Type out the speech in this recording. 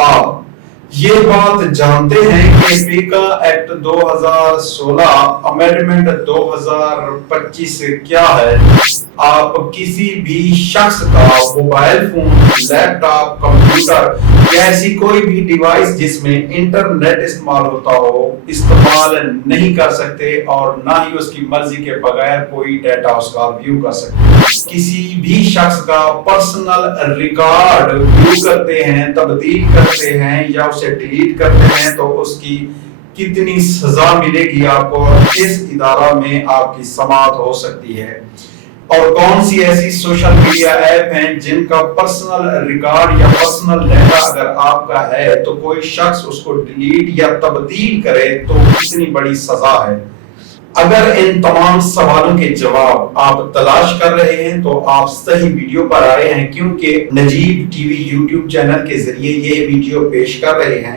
آپ یہ بات جانتے ہیں کہ فیکا ایکٹ 2016 امینڈمنٹ 2025 کیا ہے؟ آپ کسی بھی شخص کا موبائل فون، لیپ ٹاپ، کمپیوٹر یا ایسی کوئی بھی ڈیوائس جس میں انٹرنیٹ استعمال ہوتا ہو استعمال نہیں کر سکتے، اور نہ ہی اس کی مرضی کے بغیر کوئی ڈیٹا اس کا ویو کر سکتے۔ کسی بھی شخص کا پرسنل ریکارڈ ویو کرتے ہیں، تبدیل کرتے ہیں یا اسے ڈیلیٹ کرتے ہیں تو اس کی کتنی سزا ملے گی آپ کو، کس ادارہ میں آپ کی سماعت ہو سکتی ہے، اور کون سی ایسی سوشل میڈیا ایپ ہیں جن کا پرسنل ریکارڈ یا پرسنل ڈیٹا اگر آپ کا ہے تو کوئی شخص اس کو ڈیلیٹ یا تبدیل کرے تو کتنی بڑی سزا ہے۔ اگر ان تمام سوالوں کے جواب آپ تلاش کر رہے ہیں تو آپ صحیح ویڈیو پر آئے ہیں، کیونکہ نجیب ٹی وی یوٹیوب چینل کے ذریعے یہ ویڈیو پیش کر رہے ہیں۔